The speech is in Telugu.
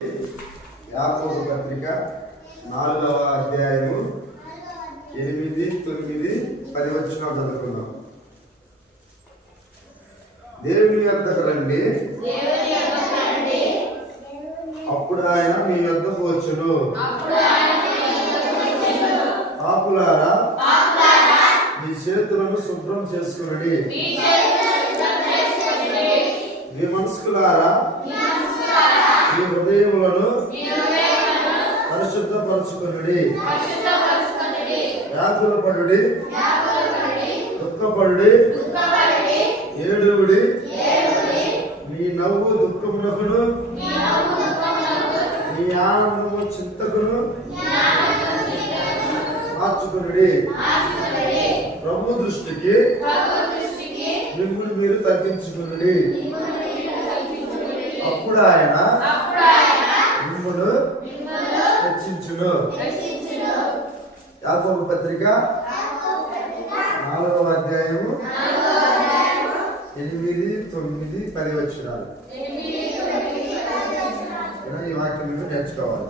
యాకోబు పత్రిక 4వ అధ్యాయము 8, 9, 10 వచనాలు చదువుకుందాం. దేవుని యొద్దకు రండి, అప్పుడు ఆయన మీ యొద్దకు వచ్చును. పాపులారా, మీ చేతులను శుభ్రం చేసుకునండి. మీ మనస్కులారా, మీ హృదయములను పరిశుద్ధపరచుకునుడి. వ్యాధుల పడుడి, దుఃఖపడుడి, ఏడువుడి. మీ నవ్వు దుఃఖమునకును, మీ ఆనందము చింతకును మార్చుకునుడి. ప్రభు దృష్టికి మిమ్మల్ని మీరు తగ్గించుకునుడి. అప్పుడు ఆయన మిమ్మల్ని హెచ్చించును. యాకోబు పత్రిక 4వ అధ్యాయము 8, 9, 10 వచనాలు. ఈ వాక్యం నేర్చుకోవాలి.